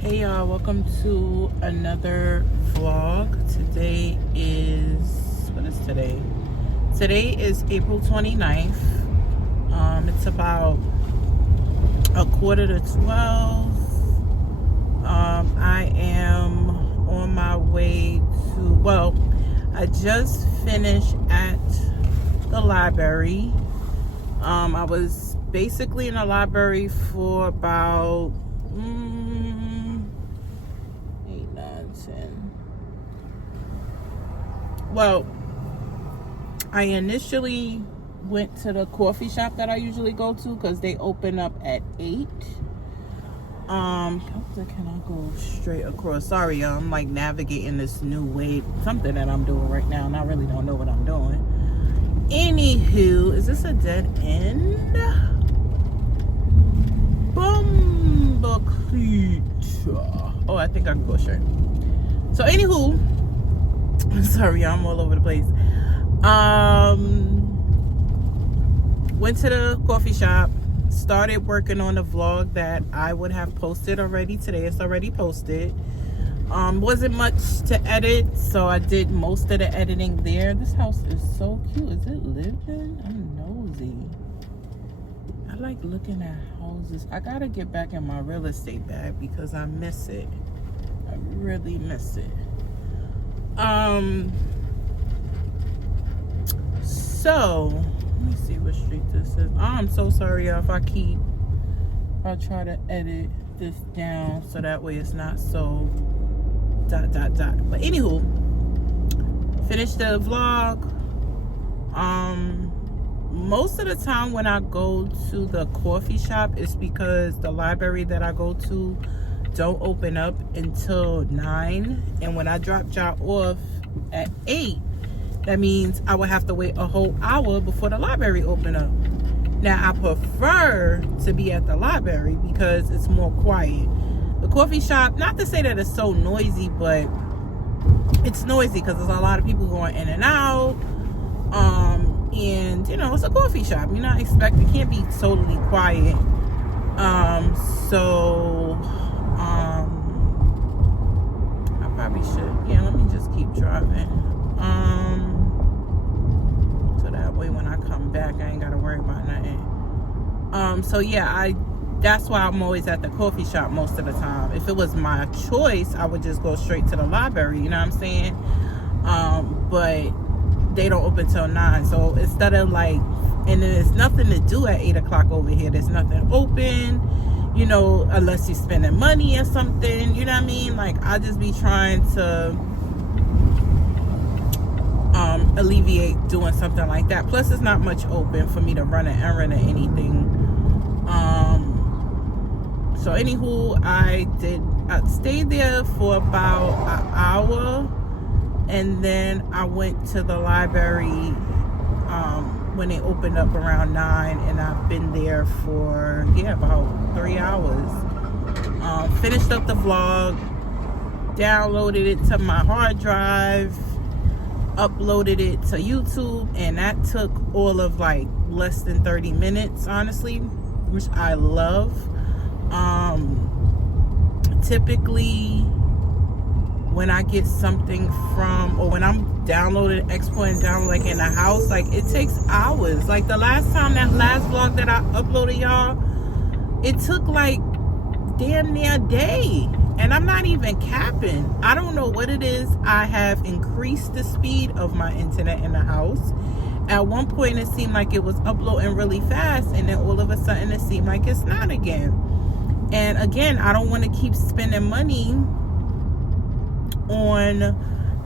Hey y'all, welcome to another vlog. Today is, what is today? Today is April 29th. It's about 11:45. I am on my way to, well, I just finished at the library. I was basically in the library for about 8, 9, 10. Well, I initially went to the coffee shop that I usually go to because they open up at 8. Can I go straight across? Sorry, y'all. I'm like navigating this new way, something that I'm doing right now, and I really don't know what I'm doing. Anywho, is this a dead end? Bumblecleat. Oh, I think I can go straight. So, anywho, sorry, I'm all over the place. Went to the coffee shop, started working on the vlog that I would have posted already today. It's already posted. Wasn't much to edit, so I did most of the editing there. This house is so cute. Is it lived in? I'm nosy. I like looking at houses. I gotta get back in my real estate bag because I miss it. I really miss it. So let me see what street this is. I'm so sorry, y'all, if I'll try to edit this down so that way it's not so ... But anywho, finished the vlog. Most of the time when I go to the coffee shop, it's because the library that I go to don't open up until 9, and when I drop y'all off at 8, that means I would have to wait a whole hour before the library open up. Now I prefer to be at the library because it's more quiet. The coffee shop, not to say that it's so noisy, but it's noisy because there's a lot of people going in and out. And you know, it's a coffee shop. You're not expecting, it can't be totally quiet. I probably should. Yeah, let me just keep driving. So that way when I come back, I ain't gotta worry about nothing. So yeah, that's why I'm always at the coffee shop most of the time. If it was my choice, I would just go straight to the library, you know what I'm saying? But they don't open till 9. So instead of like, and then there's nothing to do at 8 o'clock over here. There's nothing open, you know, unless you're spending money or something, you know what I mean? Like, I just be trying to alleviate doing something like that. Plus, there's not much open for me to run an errand or anything. So anywho, I stayed there for about an hour, and then I went to the library when they opened up around 9, and I've been there for about 3 hours. Finished up the vlog, downloaded it to my hard drive, uploaded it to YouTube, and that took all of like less than 30 minutes, honestly, which I love. Typically when I get something from, or when I'm downloading, exporting down like in the house, like it takes hours. Like the last time, that last vlog that I uploaded, y'all, it took like damn near a day, and I'm not even capping. I don't know what it is. I have increased the speed of my internet in the house. At one point it seemed like it was uploading really fast, and then all of a sudden it seemed like it's not again. And again, I don't want to keep spending money on,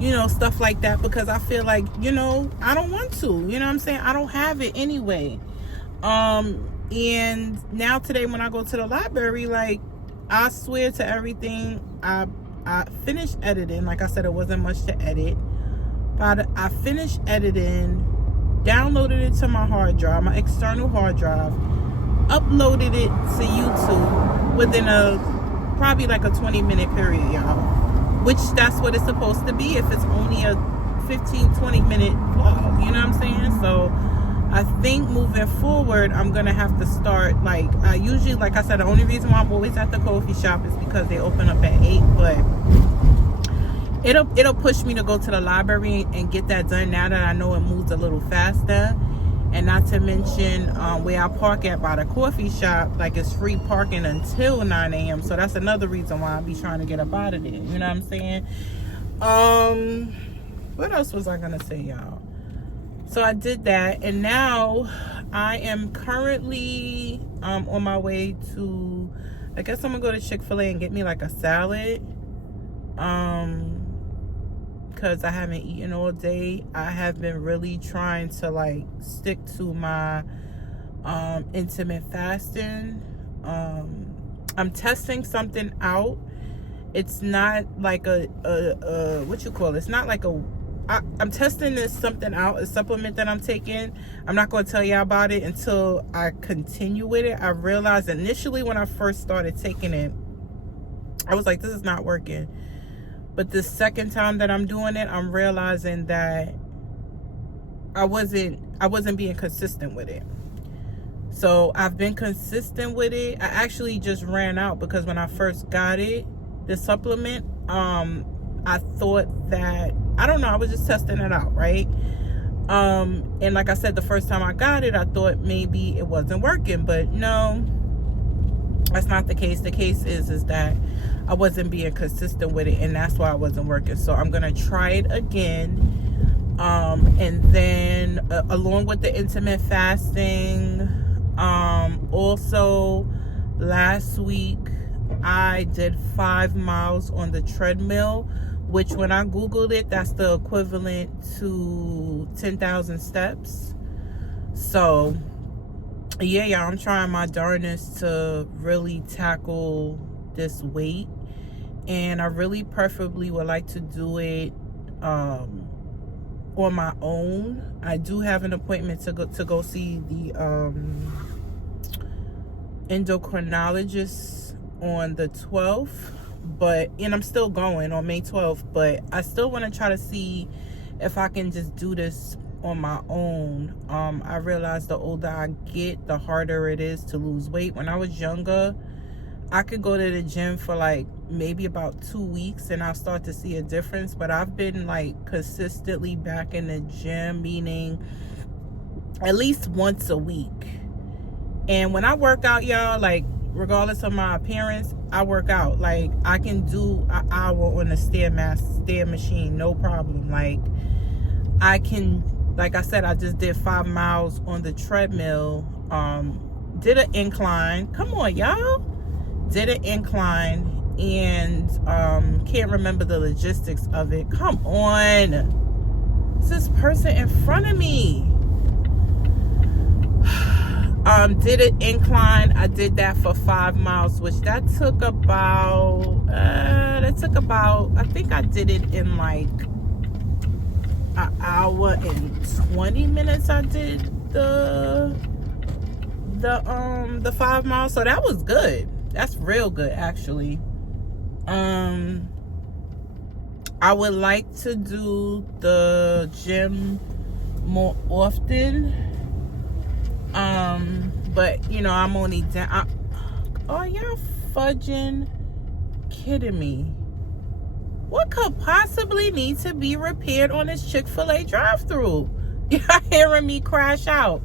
you know, stuff like that, because I feel like, you know, I don't want to, you know what I'm saying? I don't have it anyway. And now today when I go to the library, like, I swear to everything, I finished editing. Like I said, it wasn't much to edit, but I finished editing, downloaded it to my hard drive, my external hard drive, uploaded it to YouTube within probably like a 20-minute period, y'all. Which that's what it's supposed to be if it's only a 15-20 minute vlog, you know what I'm saying? So I think moving forward, I'm gonna have to start, like, I usually, like I said, the only reason why I'm always at the coffee shop is because they open up at 8, but it'll push me to go to the library and get that done now that I know it moves a little faster. And not to mention where I park at by the coffee shop, like, it's free parking until 9 a.m. So that's another reason why I be trying to get up out of there. You know what I'm saying? What else was I gonna say, y'all? So I did that, and now I am currently on my way to, I guess I'm gonna go to Chick-fil-A and get me like a salad. Because I haven't eaten all day. I have been really trying to, like, stick to my intermittent fasting. I'm testing something out. It's not like a what you call it? It's not like I'm testing something out, a supplement that I'm taking. I'm not going to tell you about it until I continue with it. I realized initially when I first started taking it, I was like, this is not working. But the second time that I'm doing it, I'm realizing that I wasn't being consistent with it. So I've been consistent with it. I actually just ran out because when I first got it, the supplement, I thought that, I don't know, I was just testing it out, right? And like I said, the first time I got it, I thought maybe it wasn't working, but no, that's not the case. The case is that I wasn't being consistent with it, and that's why it wasn't working. So I'm gonna try it again, and then along with the intermittent fasting, also last week I did 5 miles on the treadmill, which when I googled it, that's the equivalent to 10,000 steps. So yeah, y'all, I'm trying my darnest to really tackle this weight, and I really preferably would like to do it on my own. I do have an appointment to go see the endocrinologist on the 12th, and I'm still going on May 12th, but I still want to try to see if I can just do this on my own. I realize the older I get, the harder it is to lose weight. When I was younger, I could go to the gym for like maybe about 2 weeks and I'll start to see a difference, but I've been like consistently back in the gym, meaning at least once a week. And when I work out, y'all, like, regardless of my appearance, I work out. Like, I can do an hour on the stair machine, no problem. Like, I can, like I said, I just did 5 miles on the treadmill, did an incline. Come on, y'all. Did an incline, and can't remember the logistics of it. Come on. It's this person in front of me. Did an incline. I did that for 5 miles, which that took about, I think I did it in like an hour and 20 minutes. I did the 5 miles. So that was good. That's real good, actually. I would like to do the gym more often. But you know, I'm only down. Are y'all fudging kidding me? What could possibly need to be repaired on this Chick-fil-A drive-thru? Y'all hearing me crash out?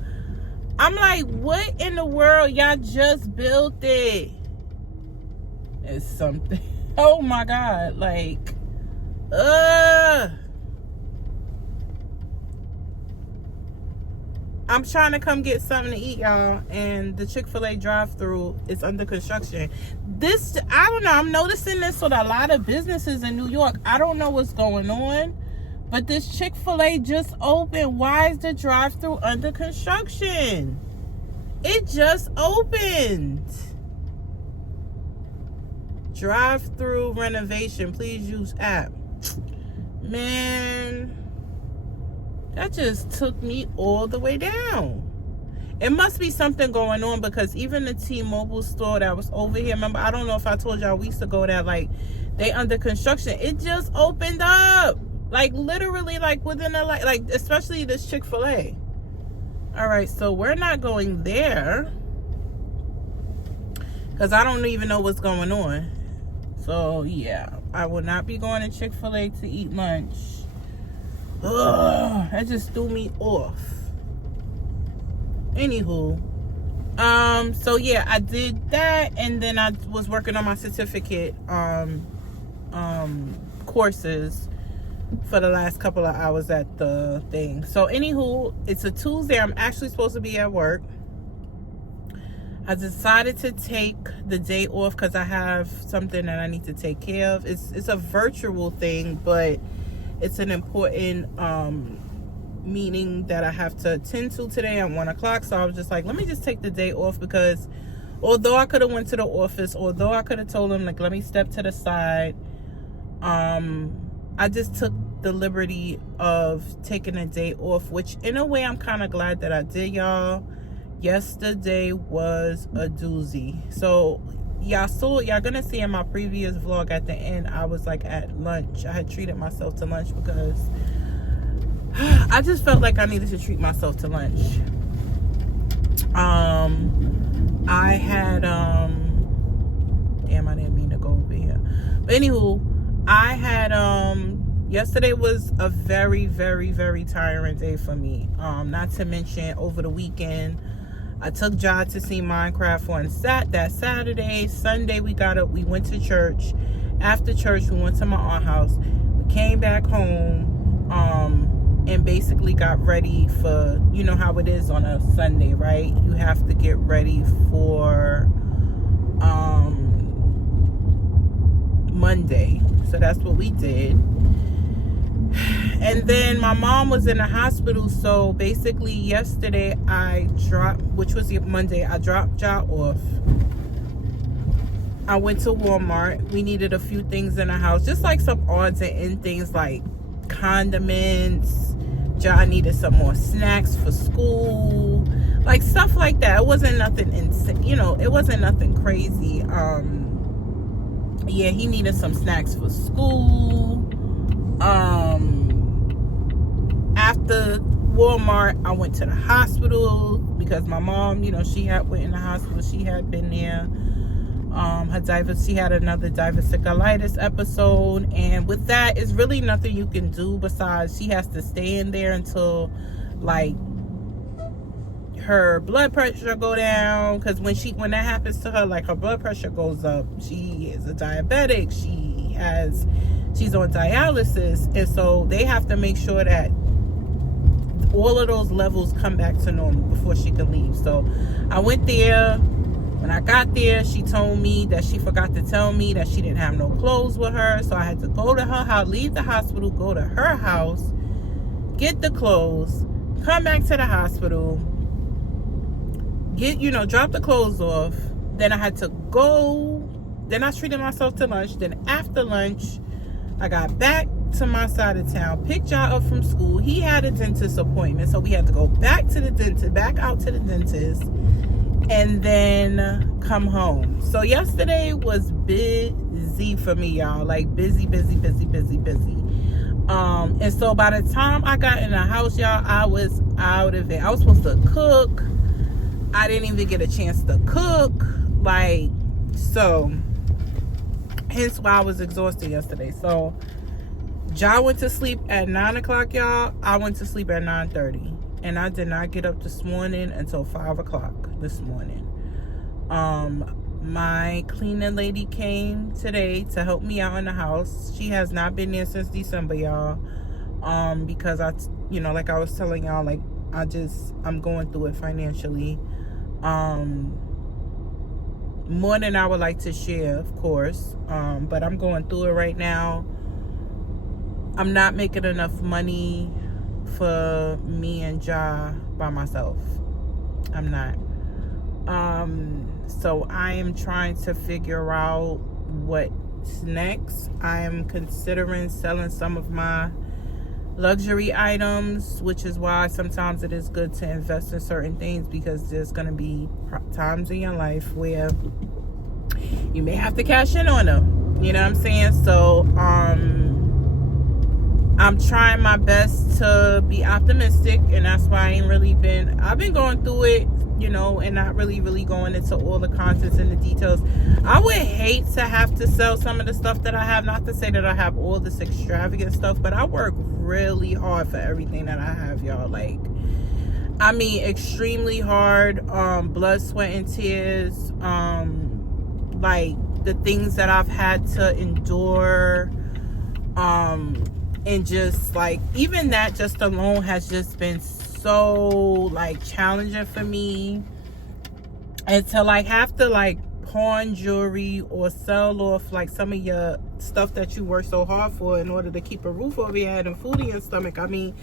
I'm like, what in the world? Y'all just built it. It's something. Oh my God. Like, I'm trying to come get something to eat, y'all, and the Chick-fil-A drive-thru is under construction. This, I don't know, I'm noticing this with a lot of businesses in New York. I don't know what's going on, but this Chick-fil-A just opened. Why is the drive-thru under construction? It just opened. Drive-thru renovation. Please use app. Man, that just took me all the way down. It must be something going on, because even the T-Mobile store that was over here, remember, I don't know if I told y'all we used to go there, like, they under construction. It just opened up. Like, literally, like, within a, like, especially this Chick-fil-A. All right, so we're not going there because I don't even know what's going on. So yeah, I will not be going to Chick-fil-A to eat lunch. Ugh, that just threw me off. Anywho, so yeah, I did that, and then I was working on my certificate courses for the last couple of hours at the thing. So anywho, it's a Tuesday. I'm actually supposed to be at work. I decided to take the day off because I have something that I need to take care of. It's a virtual thing, but it's an important meeting that I have to attend to today at 1 o'clock. So I was just like, let me just take the day off, because although I could have went to the office, although I could have told them, like, let me step to the side, I just took the liberty of taking a day off, which in a way I'm kind of glad that I did, y'all. Yesterday was a doozy. So y'all gonna see in my previous vlog at the end, I was like at lunch. I had treated myself to lunch because I just felt like I needed to treat myself to lunch. I had damn, I didn't mean to go over here. But anywho, I had yesterday was a very, very, very tiring day for me. Not to mention over the weekend, I took Jod to see Minecraft on that Saturday. Sunday we got up, we went to church. After church, we went to my aunt's house. We came back home, and basically got ready for, you know how it is on a Sunday, right? You have to get ready for Monday. So that's what we did. And then my mom was in the hospital, so basically yesterday which was Monday, I dropped Jod off. I went to Walmart. We needed a few things in the house, just like some odds and ends things like condiments. Jod needed some more snacks for school, like stuff like that. It wasn't nothing insane, it wasn't nothing crazy. Yeah, he needed some snacks for school. After Walmart, I went to the hospital because my mom, she went in the hospital. She had been there. She had another diverticulitis episode, and with that, it's really nothing you can do besides she has to stay in there until like her blood pressure go down, because when that happens to her, like her blood pressure goes up. She is a diabetic. She's on dialysis, and so they have to make sure that all of those levels come back to normal before she can leave. So I went there. When I got there, she told me that she forgot to tell me that she didn't have no clothes with her. So I had to go to her house, leave the hospital, go to her house, get the clothes, come back to the hospital, drop the clothes off. Then I had to go. Then I treated myself to lunch. Then after lunch, I got back to my side of town, picked Jod up from school. He had a dentist appointment, so we had to go back to the dentist, back out to the dentist, and then come home. So yesterday was busy for me, y'all. Like busy. And so by the time I got in the house, y'all, I was out of it. I was supposed to cook. I didn't even get a chance to cook. So hence why I was exhausted yesterday. So Jod went to sleep at 9 o'clock, y'all. I went to sleep at 9:30. And I did not get up this morning until 5 o'clock this morning. My cleaning lady came today to help me out in the house. She has not been there since December, y'all. Because like I was telling y'all, like I'm going through it financially. More than I would like to share, of course. But I'm going through it right now. I'm not making enough money for me and Ja by myself. I'm not. So I am trying to figure out what's next. I am considering selling some of my luxury items, which is why sometimes it is good to invest in certain things, because there's going to be times in your life where you may have to cash in on them. You know what I'm saying? So I'm trying my best to be optimistic, and that's why I've been going through it, and not really going into all the contents and the details. I would hate to have to sell some of the stuff that I have, not to say that I have all this extravagant stuff, but I work really hard for everything that I have, y'all. Like, I mean, extremely hard, blood, sweat, and tears, like the things that I've had to endure, and just like, even that just alone has just been so like challenging for me. And to like have to like pawn jewelry or sell off like some of your stuff that you work so hard for in order to keep a roof over your head and food in your stomach. I mean,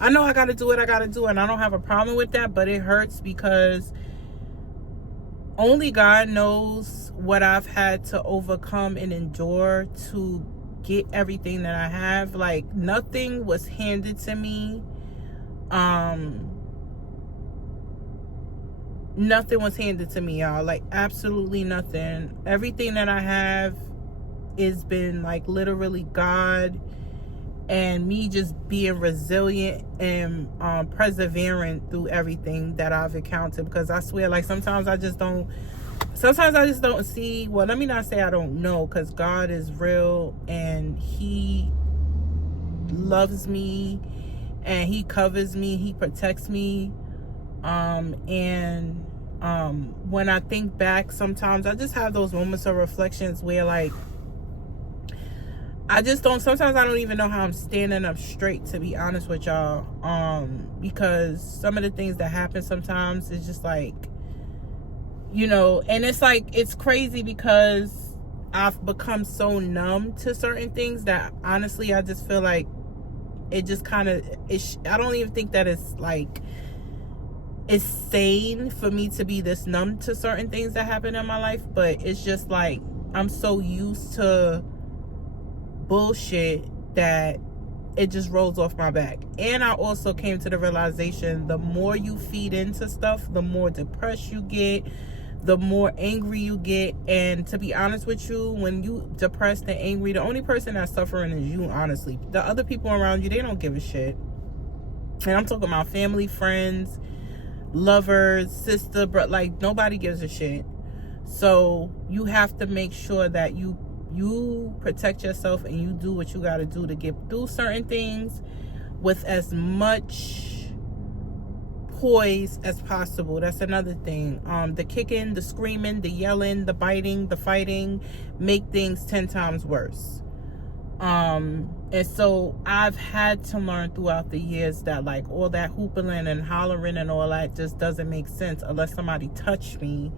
I know I gotta do what I gotta do, and I don't have a problem with that, but it hurts because only God knows what I've had to overcome and endure to get everything that I have. Like, nothing was handed to me. Nothing was handed to me, y'all. Like, absolutely nothing. Everything that I have has been like literally God and me just being resilient and persevering through everything that I've encountered. Because I swear, like, sometimes I just don't see, well, let me not say I don't know, because God is real and he loves me and he covers me, he protects me. When I think back, sometimes I just have those moments of reflections where like sometimes I don't even know how I'm standing up straight, to be honest with y'all. Because some of the things that happen sometimes is just like, and it's like, it's crazy because I've become so numb to certain things that honestly, I just feel like it just kind of, I don't even think that it's like, it's sane for me to be this numb to certain things that happen in my life. But it's just like, I'm so used to bullshit that it just rolls off my back. And I also came to the realization, the more you feed into stuff, the more depressed you get, the more angry you get. And to be honest with you, when you depressed and angry, the only person that's suffering is you, honestly. The other people around you, they don't give a shit. And I'm talking about family, friends, lovers, sister, but like, nobody gives a shit. So you have to make sure that you protect yourself and you do what you got to do to get through certain things with as much poise as possible. That's another thing. The kicking, the screaming, the yelling, the biting, the fighting make things 10 times worse. And so I've had to learn throughout the years that like all that hooping and hollering and all that just doesn't make sense unless somebody touched me.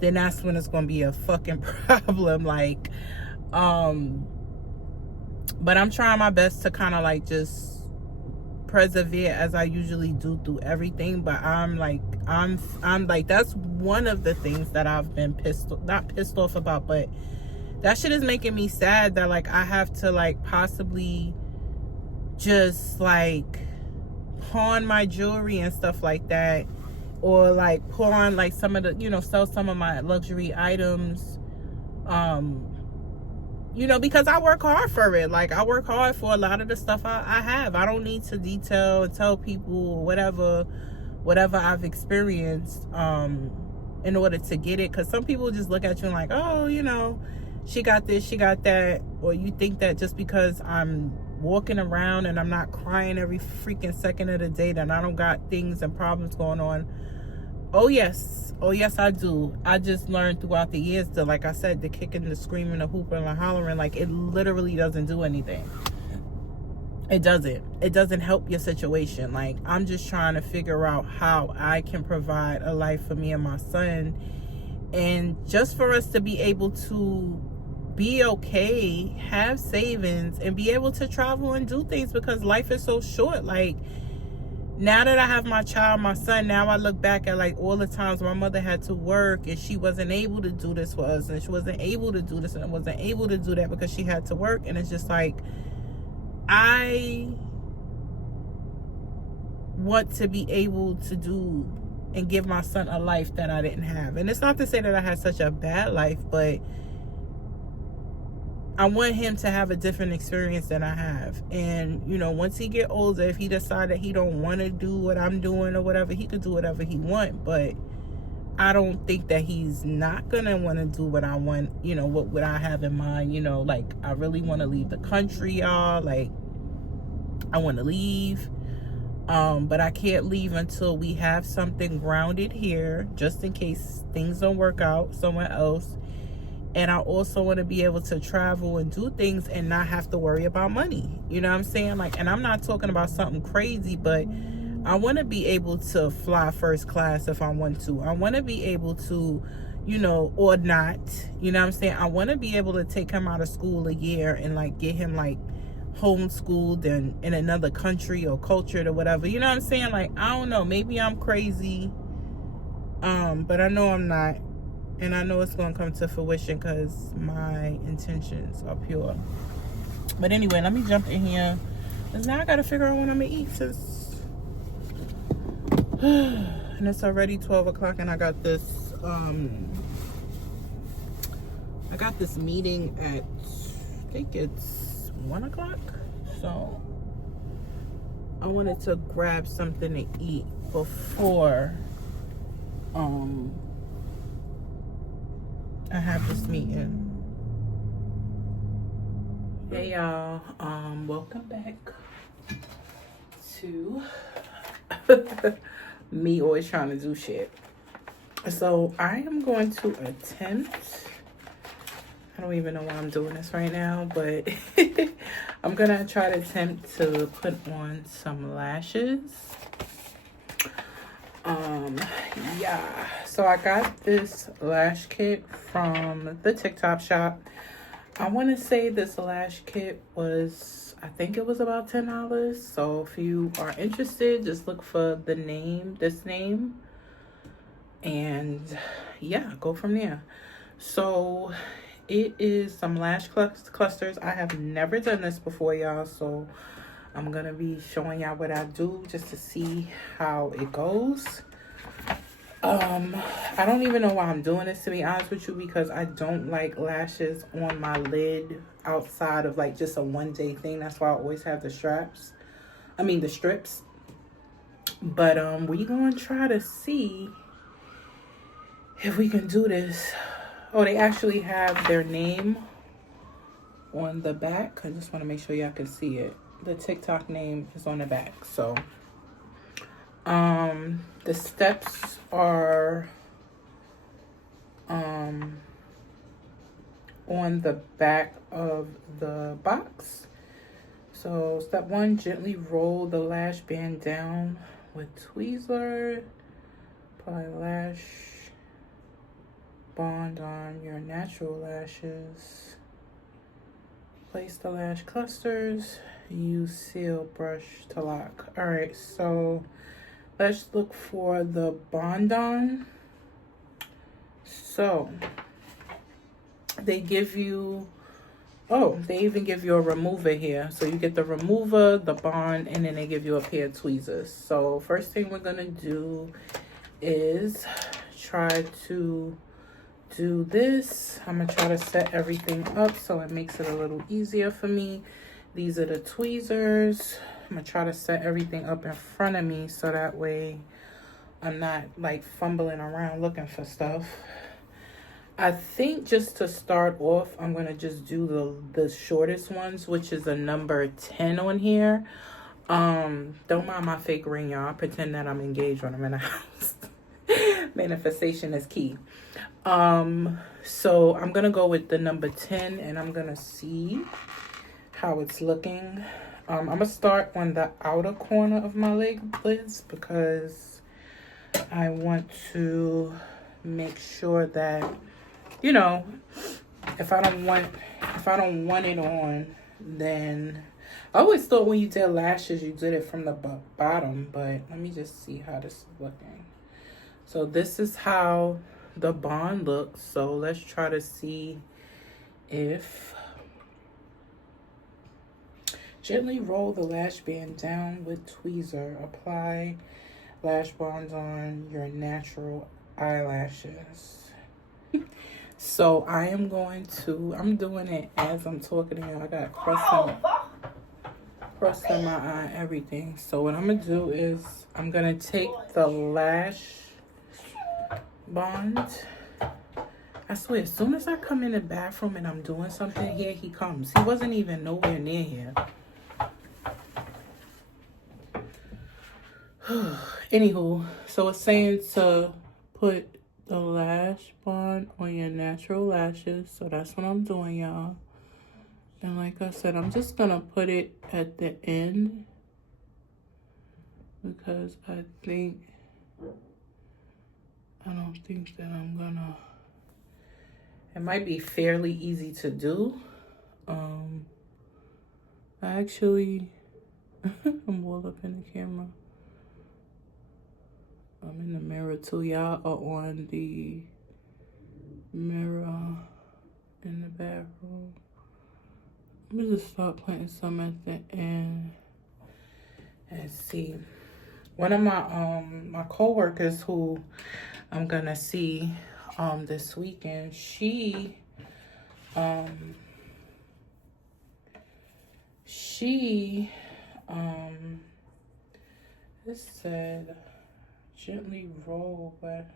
Then that's when it's gonna be a fucking problem. Like, but I'm trying my best to kind of like just persevere as I usually do through everything. But I'm like, that's one of the things that I've been not pissed off about, but that shit is making me sad that like I have to like possibly just like pawn my jewelry and stuff like that, or like pawn like some of the, sell some of my luxury items, because I work hard for it. Like, I work hard for a lot of the stuff I have. I don't need to detail and tell people whatever I've experienced in order to get it, because some people just look at you and like, oh, she got this, she got that. Or you think that just because I'm walking around and I'm not crying every freaking second of the day that I don't got things and problems going on. Oh yes, I do. I just learned throughout the years that, like I said, the kicking, the screaming, the hooping, the hollering, like, it literally doesn't do anything. It doesn't help your situation. Like, I'm just trying to figure out how I can provide a life for me and my son, and just for us to be able to be okay, have savings, and be able to travel and do things, because life is so short. Like, now that I have my child, my son, now I look back at like all the times my mother had to work and she wasn't able to do this for us, and she wasn't able to do this and wasn't able to do that because she had to work. And it's just like, I want to be able to do and give my son a life that I didn't have. And it's not to say that I had such a bad life, but I want him to have a different experience than I have. And, you know, once he get older, if he decide that he don't want to do what I'm doing or whatever, he could do whatever he want. But I don't think that he's not going to want to do what I want, you know, what I have in mind. You know, like, I really want to leave the country, y'all. Like, I want to leave. But I can't leave until we have something grounded here, just in case things don't work out somewhere else. And I also want to be able to travel and do things and not have to worry about money. You know what I'm saying? Like, and I'm not talking about something crazy, but I want to be able to fly first class if I want to. I want to be able to, you know, or not. You know what I'm saying? I want to be able to take him out of school a year and, like, get him, like, homeschooled and in another country or culture or whatever. You know what I'm saying? Like, I don't know. Maybe I'm crazy. But I know I'm not. And I know it's going to come to fruition because my intentions are pure. But anyway, let me jump in here. Because now I got to figure out what I'm going to eat. Since and it's already 12 o'clock and I got this meeting at, I think it's 1 o'clock. So I wanted to grab something to eat before I have this meeting. Hey y'all, welcome back to me always trying to do shit. So I am going to attempt, I don't even know why I'm doing this right now, but I'm gonna try to attempt to put on some lashes. Yeah, so I got this lash kit from the TikTok shop. I want to say this lash kit was, I think it was about $10. So if you are interested, just look for the name, this name, and yeah, go from there. So it is some lash clusters. I have never done this before, y'all, so I'm gonna be showing y'all what I do just to see how it goes. I don't even know why I'm doing this, to be honest with you, because I don't like lashes on my lid outside of like just a one-day thing. That's why I always have the strips. But we're gonna try to see if we can do this. Oh, they actually have their name on the back. I just want to make sure y'all can see it. The TikTok name is on the back. So the steps are on the back of the box. So step 1, gently roll the lash band down with tweezer. Apply lash bond on your natural lashes. Place the lash clusters. Use seal brush to lock. All right, so let's look for the bond on. So they give you, oh, they even give you a remover here. So you get the remover, the bond, and then they give you a pair of tweezers. So first thing we're gonna do is try to do this. I'm gonna try to set everything up so it makes it a little easier for me. These are the tweezers. I'm gonna try to set everything up in front of me so that way I'm not like fumbling around looking for stuff. I think just to start off, I'm gonna just do the shortest ones, which is a number 10 on here. Don't mind my fake ring, y'all. I pretend that I'm engaged when I'm in the house. Manifestation is key. So I'm gonna go with the number 10 and I'm gonna see how it's looking. I'm gonna start on the outer corner of my lids because I want to make sure that, you know, if I don't want it on, then I always thought when you did lashes you did it from the bottom, but let me just see how this is looking. So this is how the bond looks. So let's try to see if, gently roll the lash band down with tweezer. Apply lash bond on your natural eyelashes. So I am going to, I'm doing it as I'm talking to you. I got crust in my eye, everything. So what I'm gonna do is I'm gonna take the lash bond. I swear, as soon as I come in the bathroom and I'm doing something, here he comes. He wasn't even nowhere near here. Anywho, so it's saying to put the lash bond on your natural lashes. So that's what I'm doing, y'all. And like I said, I'm just gonna put it at the end because I don't think that I'm gonna, it might be fairly easy to do. I actually, I'm all up in the camera. I'm in the mirror too. Y'all are on the mirror in the bathroom. I'm gonna just start putting some at the end. And see, one of my co-workers who I'm gonna see this weekend, she this said gently roll, but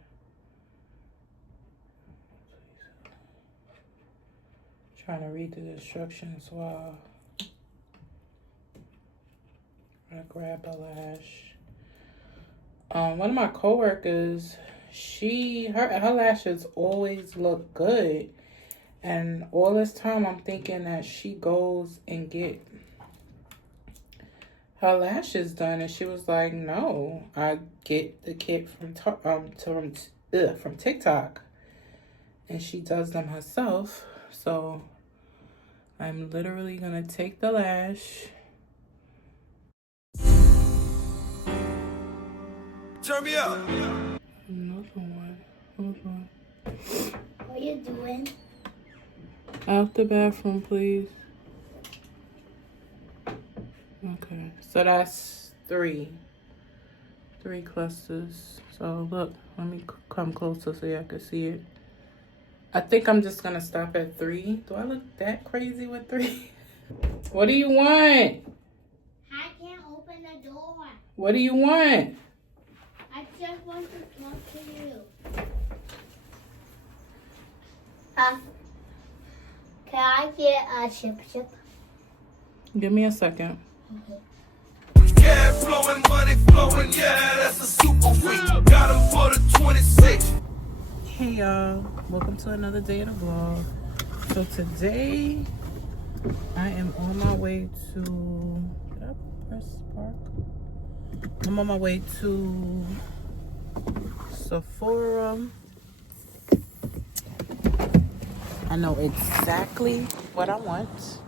trying to read the instructions while I grab a lash. One of my coworkers, her lashes always look good, and all this time I'm thinking that she goes and get her lashes done, and she was like, no, I get the kit from TikTok, and she does them herself. So I'm literally gonna take the lash. Turn me up. Another one. Hold on. What are you doing? Out the bathroom, please. Okay, so that's three clusters. So look, let me come closer so y'all can see it. I think I'm just gonna stop at 3. Do I look that crazy with 3? What do you want? I can't open the door. What do you want? I just want to talk to you. Can I get a chip? Give me a second. Okay. Yeah, flowing, money flowing, yeah, that's a super week. Got him for the 26. Hey y'all, welcome to another day of the vlog. So today I am on my way to, did I press park? I'm on my way to Sephora. I know exactly what I want.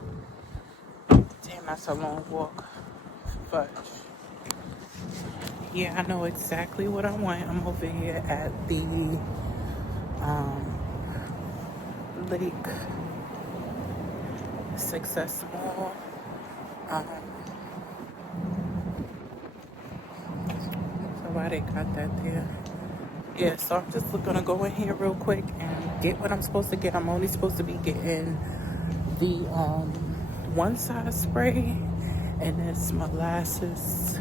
Damn, that's a long walk. But yeah, I know exactly what I want. I'm over here at the Lake Success Mall. So why they got that there? Yeah, so I'm just gonna go in here real quick and get what I'm supposed to get. I'm only supposed to be getting the one size spray and this molasses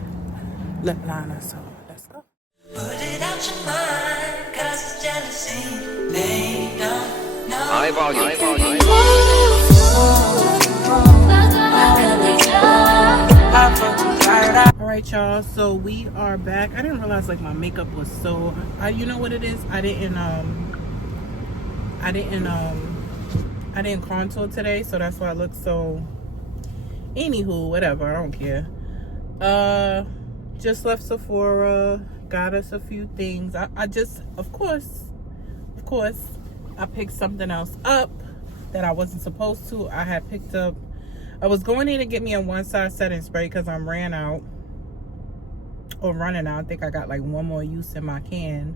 lip liner. So let's go. Put it out your mind, 'cause it's jealousy. They don't know. High volume. All right, y'all. So we are back. I didn't realize like my makeup was so. You know what it is? I didn't contour today, so that's why I look so. Anywho, whatever. I don't care. Just left Sephora. Got us a few things. I just, of course, I picked something else up that I wasn't supposed to. I was going in to get me a one size setting spray because I'm running out. I think I got like one more use in my can.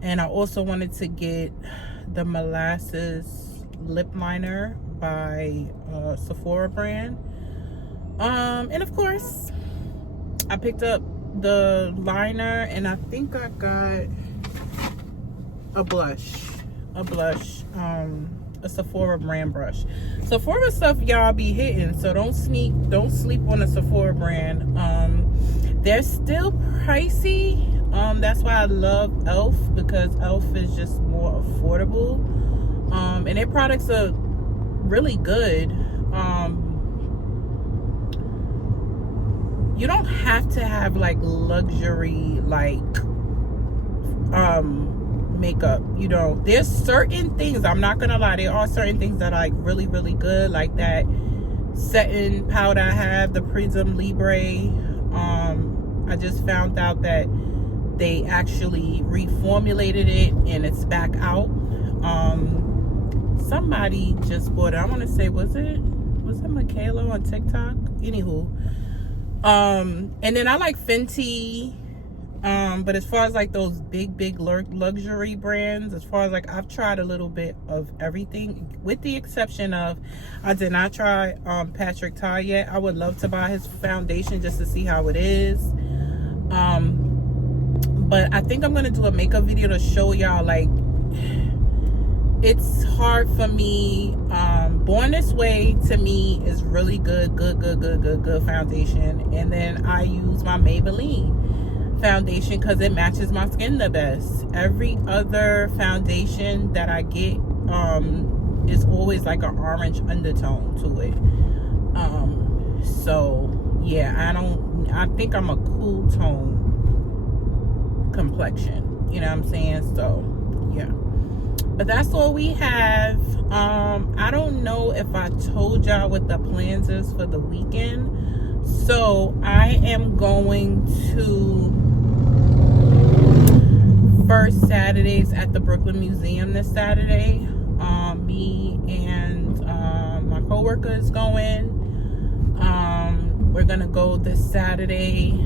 And I also wanted to get the molasses lip liner by Sephora brand. And of course, I picked up the liner, and I think I got a blush. a blush, a Sephora brand brush. Sephora stuff y'all be hitting, so don't sleep on the Sephora brand. They're still pricey. That's why I love e.l.f. because e.l.f. is just more affordable. And their products are really good. You don't have to have like luxury like makeup, you know. There's certain things, I'm not gonna lie, there are certain things that are like really, really good, like that setting powder I have, the Prism Libre. I just found out that they actually reformulated it and it's back out. Somebody just bought it. I want to say, was it Michaela on TikTok? Anywho, and then I like Fenty. But as far as like those big luxury brands, as far as like, I've tried a little bit of everything, with the exception of, I did not try Patrick Ta yet. I would love to buy his foundation just to see how it is. But I think I'm gonna do a makeup video to show y'all, like, it's hard for me. Born This Way to me is really good foundation, and then I use my Maybelline foundation because it matches my skin the best. Every other foundation that I get is always like an orange undertone to it. So yeah, I think I'm a cool tone complexion, you know what I'm saying? So yeah, but that's all we have. I don't know if I told y'all what the plans is for the weekend. So I am going to First Saturdays at the Brooklyn Museum this Saturday. Me and my coworker is going. We're gonna go this Saturday.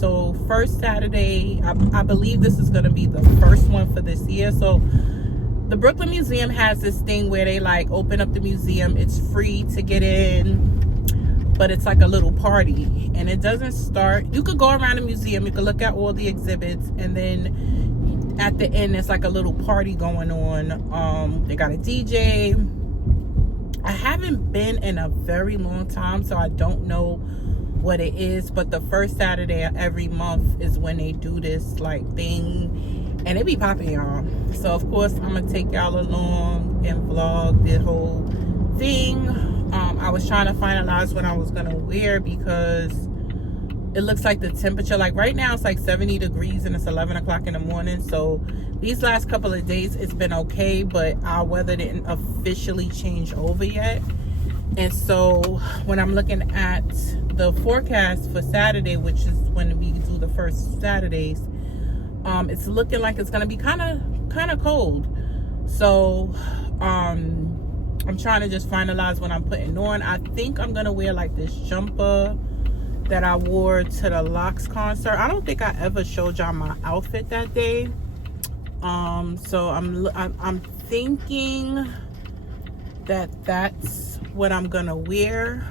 So first Saturday, I believe this is gonna be the first one for this year. So the Brooklyn Museum has this thing where they like open up the museum. It's free to get in, but it's like a little party, and it doesn't start. You could go around the museum, you could look at all the exhibits, and then at the end it's like a little party going on. They got a DJ. I haven't been in a very long time, so I don't know what it is, but the first Saturday of every month is when they do this like thing, and it be popping, y'all. So of course I'm gonna take y'all along and vlog the whole thing. I was trying to finalize what I was gonna wear because it looks like the temperature, like right now it's like 70 degrees and it's 11 o'clock in the morning. So these last couple of days it's been okay, but our weather didn't officially change over yet. And so when I'm looking at the forecast for Saturday, which is when we do the first Saturdays, it's looking like it's gonna be kind of cold. So I'm trying to just finalize what I'm putting on. I think I'm gonna wear like this jumper that I wore to the Locks concert. I don't think I ever showed y'all my outfit that day. So I'm thinking that that's what I'm gonna wear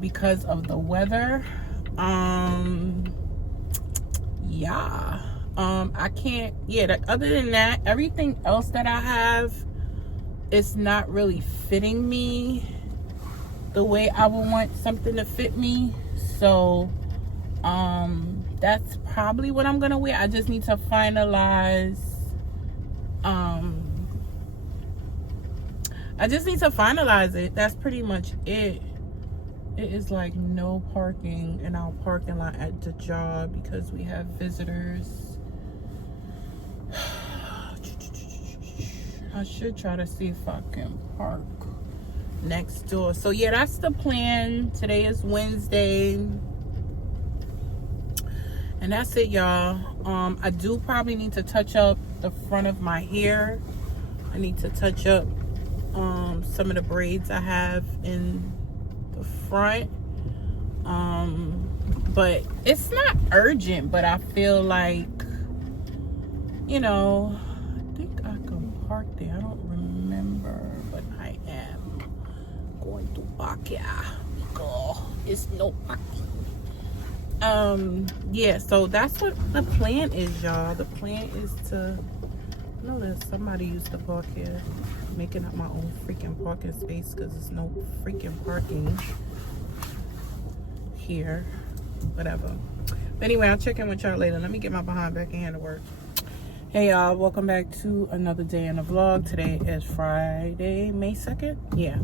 because of the weather. Yeah, I can't, other than that, everything else that I have, it's not really fitting me the way I would want something to fit me. So that's probably what I'm gonna wear. I just need to finalize it. That's pretty much it. It is like no parking in our parking lot at the job because we have visitors. I should try to see if I can park next door. So yeah, that's the plan. Today is Wednesday, and that's it, y'all. I do probably need to touch up the front of my hair. I need to touch up some of the braids I have in the front. But it's not urgent, but I feel like, you know, I think I can park there. I don't remember, but I am going to park here. Girl, it's no parking. Yeah, so that's what the plan is, y'all. The plan is to Notice somebody used to park here, making up my own freaking parking space because there's no freaking parking here. Whatever. But anyway, I'll check in with y'all later. Let me get my behind back in here to work. Hey y'all, welcome back to another day in the vlog. Today is Friday, May 2nd. Yeah.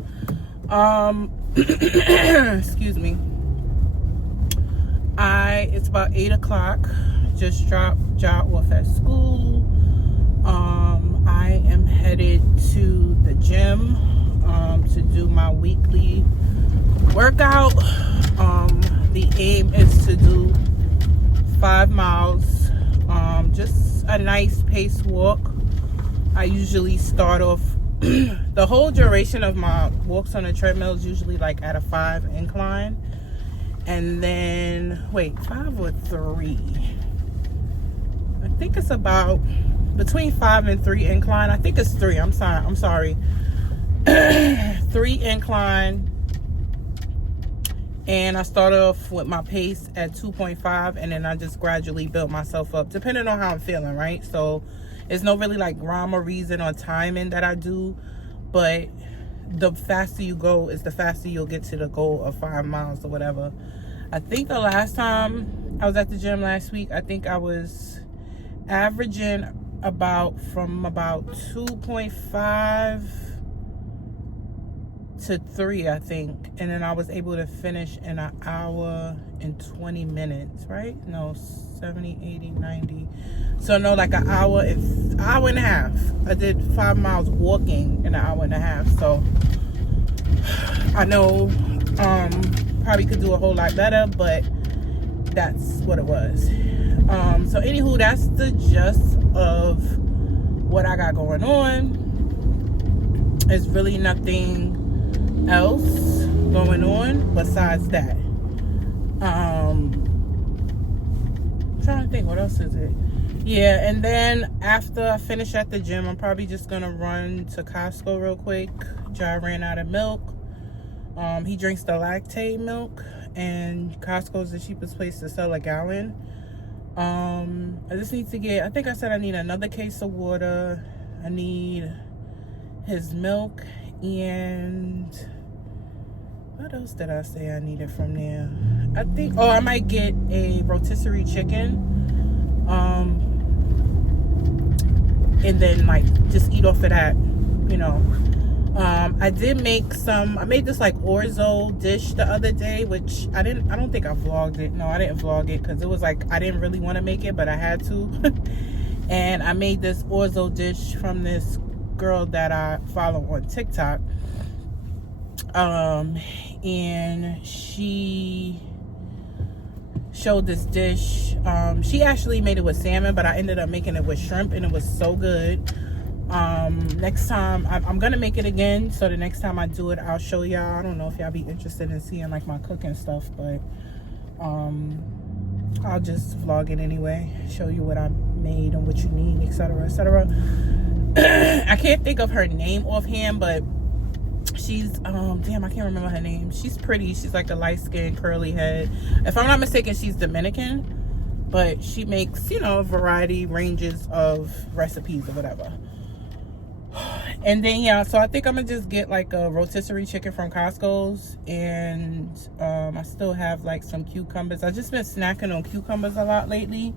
Excuse me. It's about 8 o'clock. Just dropped Ja off at school. I am headed to the gym to do my weekly workout. The aim is to do 5 miles. Just a nice pace walk. I usually start off the whole duration of my walks on the treadmill is usually like at a 5 incline, and then 5 or 3. I think it's about between 5 and 3 incline. I think it's 3. I'm sorry. 3 incline, and I start off with my pace at 2.5, and then I just gradually build myself up depending on how I'm feeling, right? So it's no really like rhyme or reason or timing that I do, but the faster you go is the faster you'll get to the goal of 5 miles or whatever. I think the last time I was at the gym last week, I think I was averaging about 2.5 to 3, I think, and then I was able to finish in an hour and 20 minutes, right? No, 70, 80, 90. So no, like an hour and a half. I did 5 miles walking in an hour and a half. So I know probably could do a whole lot better, but that's what it was. So anywho, that's the gist of what I got going on. There's really nothing else going on besides that. I'm trying to think, what else is it? Yeah, and then after I finish at the gym, I'm probably just gonna run to Costco real quick. Ja ran out of milk. He drinks the lactate milk, and Costco's the cheapest place to sell a gallon. I just need to get, I think I said I need another case of water. I need his milk, and what else did I say I needed from there? I think, I might get a rotisserie chicken. And then like just eat off of that, you know. I made this like orzo dish the other day, which I don't think I vlogged it. No, I didn't vlog it because it was like I didn't really want to make it, but I had to. And I made this orzo dish from this girl that I follow on TikTok. And she showed this dish. She actually made it with salmon, but I ended up making it with shrimp, and it was so good. Next time I'm gonna make it again, so the next time I do it, I'll show y'all. I don't know if y'all be interested in seeing like my cooking stuff, but I'll just vlog it anyway, show you what I made and what you need, etc., etc. I can't think of her name offhand, but she's damn, I can't remember her name. She's pretty. She's like a light-skinned curly head. If I'm not mistaken, she's Dominican, but she makes, you know, a variety ranges of recipes or whatever. And then yeah, so I think I'm gonna just get like a rotisserie chicken from Costco's, and I still have like some cucumbers. I've just been snacking on cucumbers a lot lately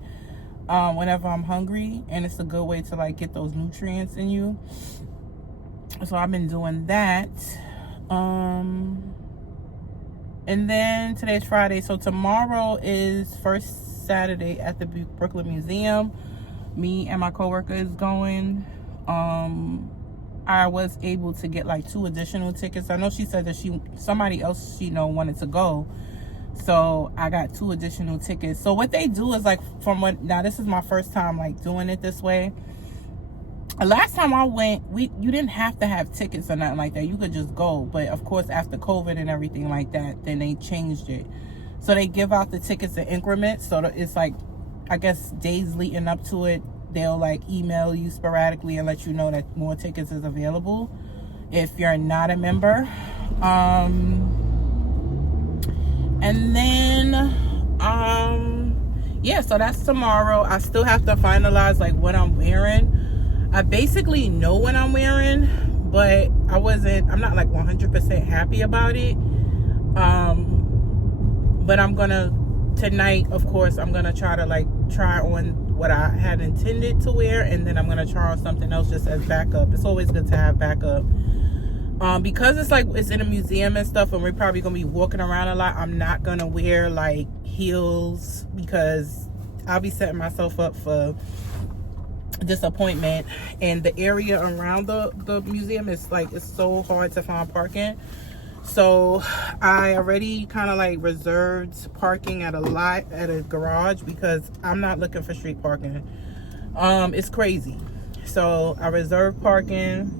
whenever I'm hungry, and it's a good way to like get those nutrients in you. So I've been doing that. And then today's Friday, so tomorrow is first Saturday at the Brooklyn Museum. Me and my coworker is going. I was able to get like 2 additional tickets. I know she said that somebody else she know wanted to go, so I got 2 additional tickets. So what they do is like, now this is my first time like doing it this way. Last time I went, you didn't have to have tickets or nothing like that. You could just go. But of course, after COVID and everything like that, then they changed it. So they give out the tickets in increments. So it's like, I guess days leading up to it, they'll like email you sporadically and let you know that more tickets is available if you're not a member. And then yeah, so that's tomorrow. I still have to finalize like what I'm wearing. I basically know what I'm wearing, but I'm not like 100% happy about it. But tonight, of course, I'm gonna try on what I had intended to wear, and then I'm gonna try on something else just as backup. It's always good to have backup. Because it's in a museum and stuff, and we're probably gonna be walking around a lot, I'm not gonna wear like heels, because I'll be setting myself up for disappointment. And the area around the museum is it's so hard to find parking. So I already kind of like reserved parking at a garage, because I'm not looking for street parking. It's crazy. So I reserved parking.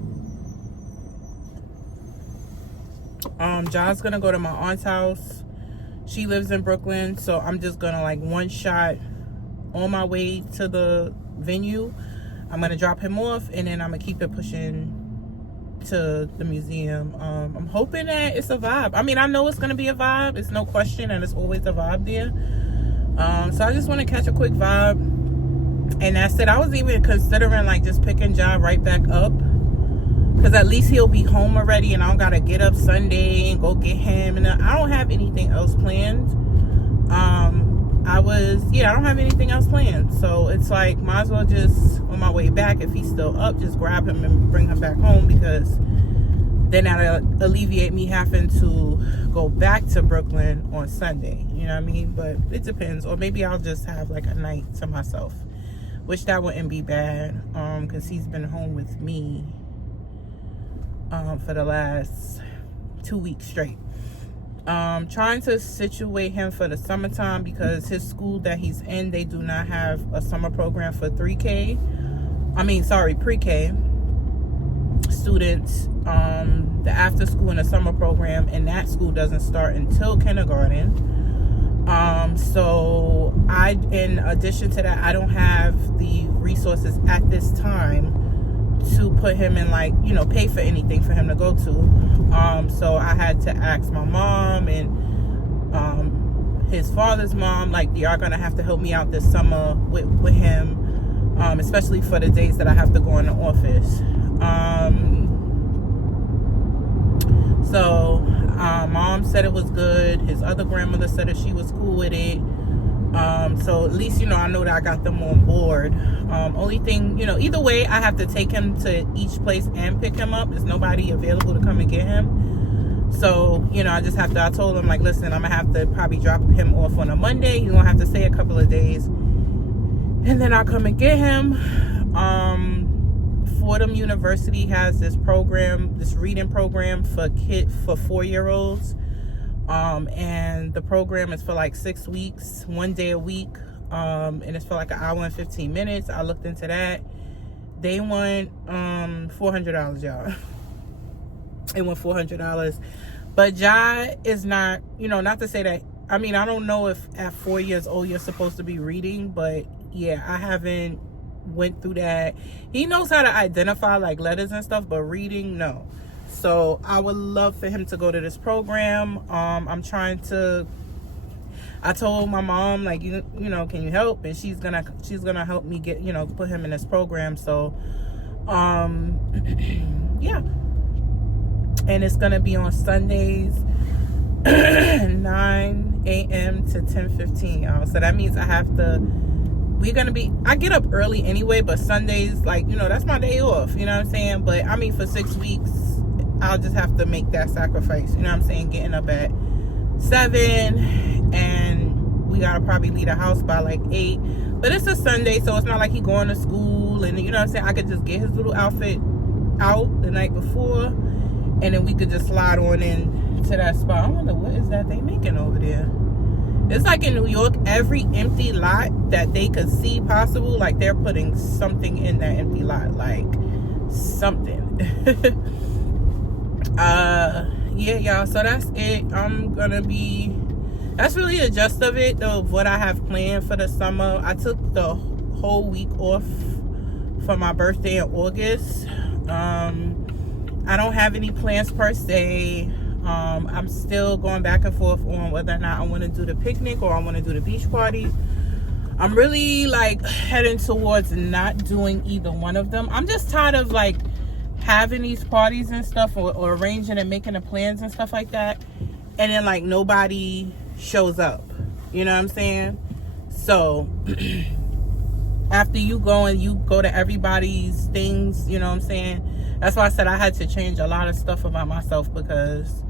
John's gonna go to my aunt's house. She lives in Brooklyn, so I'm just gonna one shot on my way to the venue. I'm gonna drop him off, and then I'm gonna keep it pushing to the museum. I'm hoping that it's a vibe. I mean, I know it's gonna be a vibe. It's no question, and it's always a vibe there. So I just want to catch a quick vibe, and that's it. I was even considering just picking John right back up, because at least he'll be home already, and I don't gotta get up Sunday and go get him. And I don't have anything else planned. I don't have anything else planned. So it's might as well just, on my way back, if he's still up, just grab him and bring him back home, because then that'll alleviate me having to go back to Brooklyn on Sunday. You know what I mean? But it depends. Or maybe I'll just have a night to myself, which that wouldn't be bad, because he's been home with me for the last 2 weeks straight. Trying to situate him for the summertime, because his school that he's in, they do not have a summer program for pre-K students. The after school and the summer program in that school doesn't start until kindergarten. So in addition to that, I don't have the resources at this time to put him in pay for anything for him to go to. So I had to ask my mom and his father's mom, y'all gonna have to help me out this summer with him, especially for the days that I have to go in the office. So mom said it was good. His other grandmother said that she was cool with it. So at least, I know that I got them on board. Only thing, either way, I have to take him to each place and pick him up. There's nobody available to come and get him. So, I told him, listen, I'm gonna have to probably drop him off on a Monday. He's gonna have to stay a couple of days, and then I'll come and get him. Fordham University has this reading program for 4-year-olds. And the program is for 6 weeks, 1 day a week. And it's for an hour and 15 minutes. I looked into that. They want $400, y'all. They want $400. But Ja is not, not to say that, I don't know if at 4 years old you're supposed to be reading, but yeah, I haven't went through that. He knows how to identify letters and stuff, but reading, no. So I would love for him to go to this program. I told my mom, can you help? And she's gonna help me get, put him in this program. So, yeah. And it's gonna be on Sundays, 9 a.m. to 10:15. So that means I get up early anyway, but Sundays, that's my day off. You know what I'm saying? But for 6 weeks, I'll just have to make that sacrifice. You know what I'm saying? Getting up at 7, and we gotta probably leave the house by 8. But it's a Sunday, so it's not like he going to school, and you know what I'm saying? I could just get his little outfit out the night before, and then we could just slide on in to that spot. I wonder what is that they making over there. It's in New York, every empty lot that they could see possible, they're putting something in that empty lot, something. Yeah, y'all, so that's it. That's really the gist of it, of what I have planned for the summer. I took the whole week off for my birthday in August. I don't have any plans per se. I'm still going back and forth on whether or not I want to do the picnic or I want to do the beach party. I'm really like heading towards not doing either one of them. I'm just tired of like having these parties and stuff, or arranging and making the plans and stuff like that, and then like nobody shows up. You know what I'm saying? So after you go to everybody's things, you know what I'm saying? That's why I said I had to change a lot of stuff about myself, because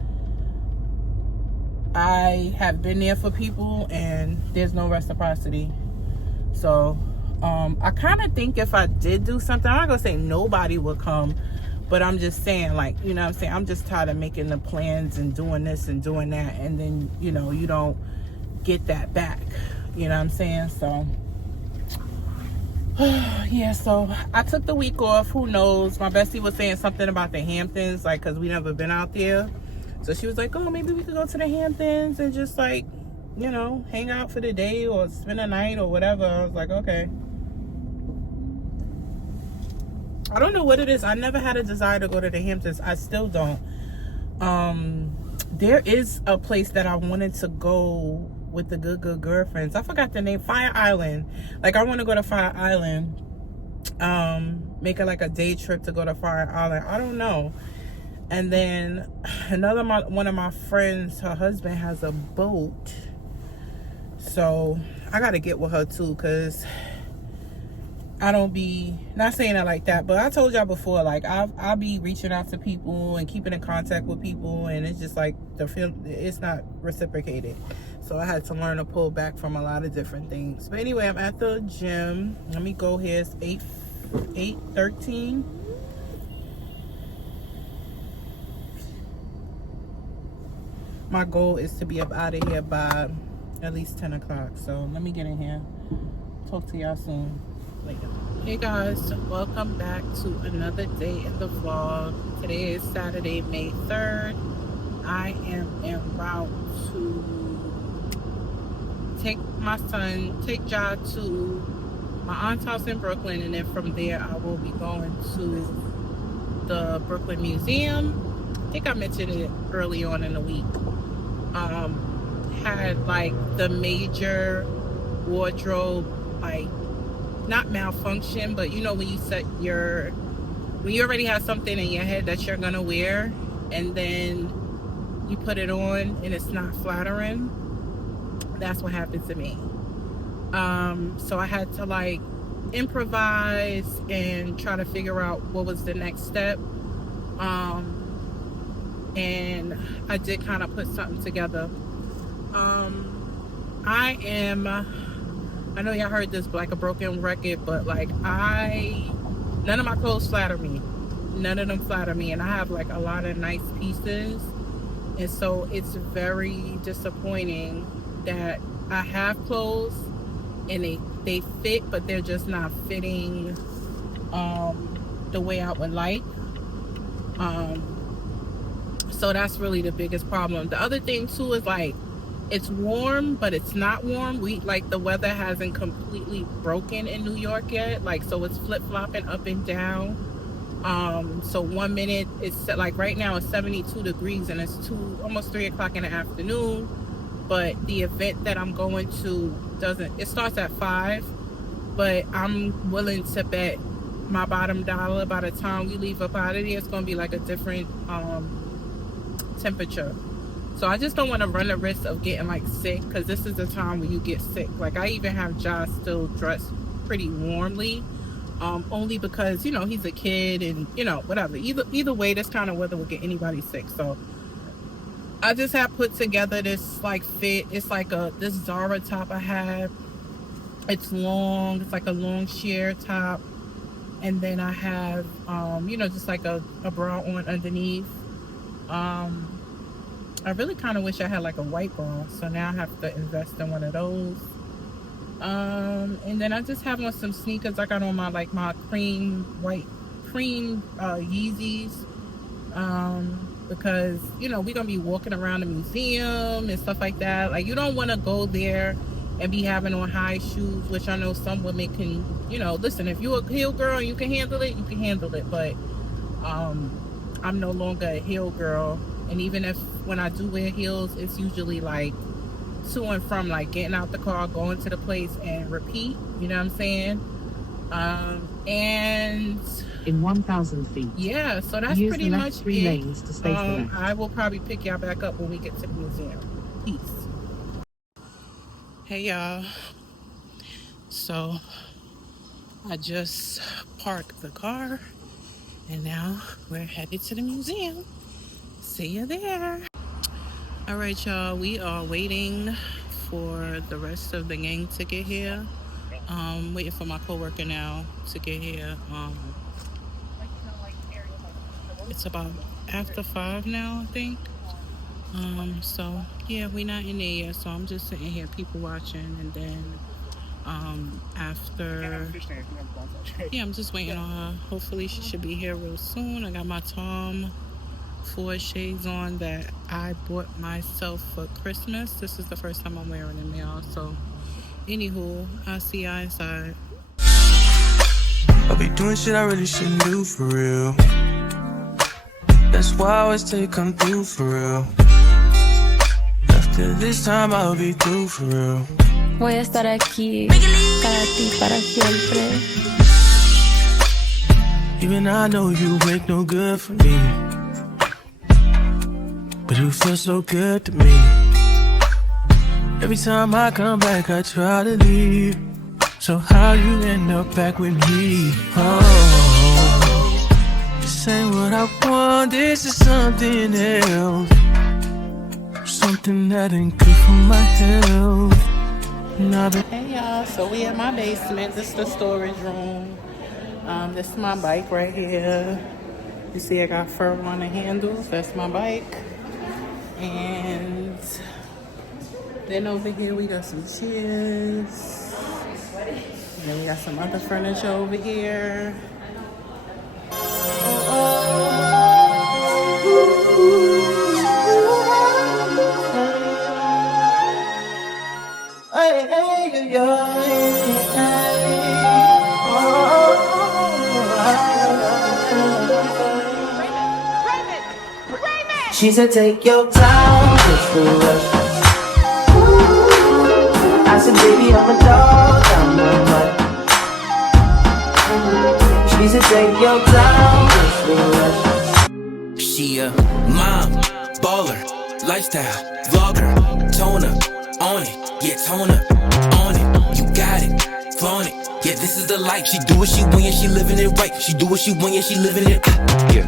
I have been there for people and there's no reciprocity. So I kind of think if I did do something, I'm not gonna say nobody would come, but I'm just saying, like, you know what I'm saying, I'm just tired of making the plans and doing this and doing that, and then, you know, you don't get that back. You know what I'm saying? So yeah, so I took the week off. Who knows? My bestie was saying something about the Hamptons, like, because we never been out there. So she was like, oh, maybe we could go to the Hamptons and just, like, you know, hang out for the day or spend a night or whatever. I was like, okay. I don't know what it is. I never had a desire to go to the Hamptons. I still don't. There is a place that I wanted to go with the good girlfriends. I forgot the name. Fire Island. Like, I want to go to Fire Island. Make it like a day trip to go to Fire Island. I don't know. And then one of my friends, her husband has a boat, so I gotta get with her too, because I don't be, not saying it like that, but I told y'all before, like, I'll be reaching out to people and keeping in contact with people, and it's just like it's not reciprocated. So I had to learn to pull back from a lot of different things. But anyway, I'm at the gym. Let me go here. It's 8:13. My goal is to be up out of here by at least 10 o'clock. So let me get in here. Talk to y'all soon. Later. Hey guys, welcome back to another day in the vlog. Today is Saturday, May 3rd. I am en route to take Ja to my aunt's house in Brooklyn, and then from there I will be going to the Brooklyn Museum. I think I mentioned it early on in the week. Had like the major wardrobe, like, not malfunction, but you know when you when you already have something in your head that you're gonna wear, and then you put it on and it's not flattering. That's what happened to me. So I had to like improvise and try to figure out what was the next step. And I did kind of put something together. I know y'all heard this Black a Broken record, but like none of my clothes flatter me. None of them flatter me, and I have like a lot of nice pieces, and so it's very disappointing that I have clothes and they fit, but they're just not fitting the way I would like. So that's really the biggest problem. The other thing too is like, it's warm, but it's not warm. The weather hasn't completely broken in New York yet. Like, so it's flip-flopping up and down. So 1 minute it's like, right now it's 72 degrees and it's almost 3 o'clock in the afternoon. But the event that I'm going to it starts at 5, but I'm willing to bet my bottom dollar by the time we leave up out of there, it's going to be like a different temperature. So I just don't want to run the risk of getting like sick, because this is the time when you get sick. Like, I even have Ja still dressed pretty warmly, only because, you know, he's a kid, and, you know, whatever. Either way, this kind of weather will get anybody sick. So I just have put together this like fit. It's like this Zara top I have. It's long. It's like a long sheer top, and then I have you know, just like a bra on underneath. I really kind of wish I had like a white bra, so now I have to invest in one of those. And then I just have on some sneakers. I got on my cream Yeezys, because, you know, we're gonna be walking around the museum and stuff like that. Like, you don't want to go there and be having on high shoes, which I know some women can, you know, listen, if you're a heel girl and you can handle it, you can handle it. But I'm no longer a heel girl, and even when I do wear heels, it's usually like to and from, like getting out the car, going to the place, and repeat. You know what I'm saying? And in 1,000 feet. Yeah, so that's Use pretty the left much 3 it. lanes to stay to the left. I will probably pick y'all back up when we get to the museum. Peace. Hey y'all. So I just parked the car and now we're headed to the museum. See you there. All right, y'all. We are waiting for the rest of the gang to get here. Waiting for my coworker now to get here. It's about after 5 now, I think. So yeah, we're not in there yet. So I'm just sitting here, people watching, and then after, yeah, I'm just waiting on her. Hopefully she should be here real soon. I got my Tom Ford shades on that I bought myself for Christmas. This is the first time I'm wearing them, y'all. So anywho, I'll see y'all inside. I'll be doing shit I really shouldn't do for real. That's why I always say come through for real. After this time I'll be through for real. Voy a estar aquí para ti para siempre. Even I know you make no good for me, but you feel so good to me. Every time I come back I try to leave. So how you end up back with me? Oh, this ain't what I want, this is something else. Something that ain't good for my health. Hey y'all, so we at my basement. This is the storage room. This is my bike right here. You see I got fur on the handles. That's my bike. And then over here we got some chairs. And then we got some other furniture over here. She said, take your time, just the rush. I said, baby, I'm a dog, I'm a mutt. She said, take your time, just the rush. She a mom, baller, lifestyle, vlogger, toner, on it, yeah, toner, on it, you got it, flaunt it, yeah, this is the life. She do what she want, yeah, she living it right. She do what she want, yeah, she living it, yeah.